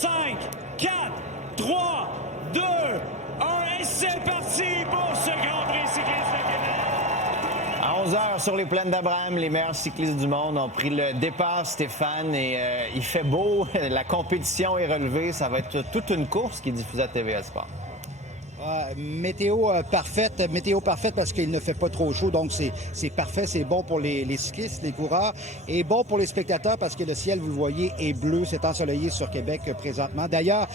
5, 4, 3, 2, 1 et c'est parti pour ce Grand Prix cycliste de Québec. À 11h sur les plaines d'Abraham, les meilleurs cyclistes du monde ont pris le départ, Stéphane, et il fait beau, la compétition est relevée, ça va être toute une course qui est diffusée à TVA Sport. Météo parfaite parce qu'il ne fait pas trop chaud, donc c'est parfait, c'est bon pour les cyclistes, les coureurs, et bon pour les spectateurs parce que le ciel, vous le voyez, est bleu, c'est ensoleillé sur Québec présentement. D'ailleurs,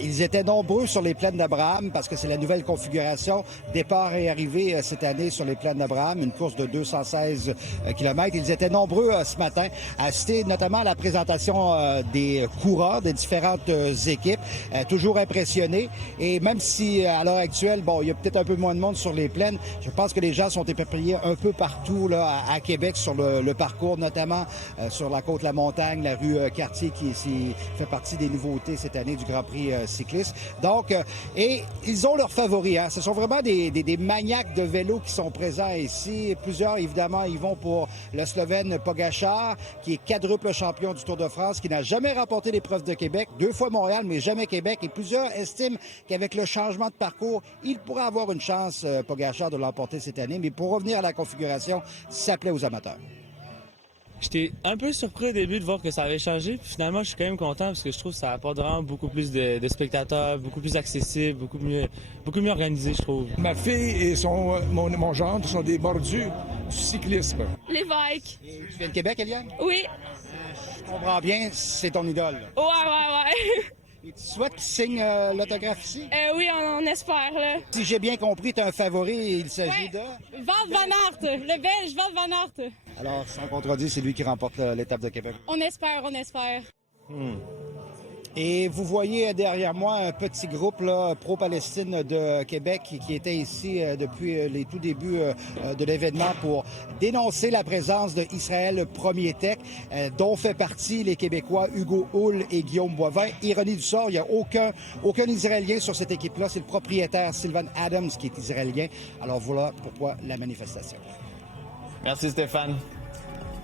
ils étaient nombreux sur les plaines d'Abraham parce que c'est la nouvelle configuration, départ et arrivée cette année sur les plaines d'Abraham, une course de 216 km. Ils étaient nombreux ce matin à assister notamment à la présentation des coureurs des différentes équipes, toujours impressionnés, et même si à l'heure actuelle, bon, il y a peut-être un peu moins de monde sur les plaines. Je pense que les gens sont éparpillés un peu partout là, à Québec sur le parcours, notamment sur la Côte-la-Montagne, la rue Cartier qui fait partie des nouveautés cette année du Grand Prix cycliste. Donc, et ils ont leurs favoris. Hein. Ce sont vraiment des maniaques de vélo qui sont présents ici. Plusieurs, évidemment, ils vont pour le Slovène Pogačar, qui est quadruple champion du Tour de France, qui n'a jamais remporté l'épreuve de Québec, 2 fois Montréal, mais jamais Québec. Et plusieurs estiment qu'avec le changement de parcours, il pourrait avoir une chance, Pogačar, de l'emporter cette année. Mais pour revenir à la configuration, ça plaît aux amateurs. J'étais un peu surpris au début de voir que ça avait changé. Puis finalement, je suis quand même content parce que je trouve que ça apporte vraiment beaucoup plus de spectateurs, beaucoup plus accessible, beaucoup mieux organisé, je trouve. Ma fille et mon gendre sont des mordus du cyclisme. Les Vikes. Tu viens de Québec, Eliane? Oui. Je comprends bien, c'est ton idole. Ouais. Et tu souhaites qu'il signe l'autographe ici? Oui, on espère, là. Si j'ai bien compris, tu as un favori, il s'agit de... Wout van Aert, le Belge Wout van Aert. Alors, sans contredire, c'est lui qui remporte l'étape de Québec. On espère. Et vous voyez derrière moi un petit groupe là, pro-Palestine de Québec qui était ici depuis les tout débuts de l'événement pour dénoncer la présence d'Israël Premier Tech, dont fait partie les Québécois Hugo Hull et Guillaume Boivin. Ironie du sort, il n'y a aucun Israélien sur cette équipe-là. C'est le propriétaire Sylvan Adams qui est israélien. Alors voilà pourquoi la manifestation. Merci Stéphane.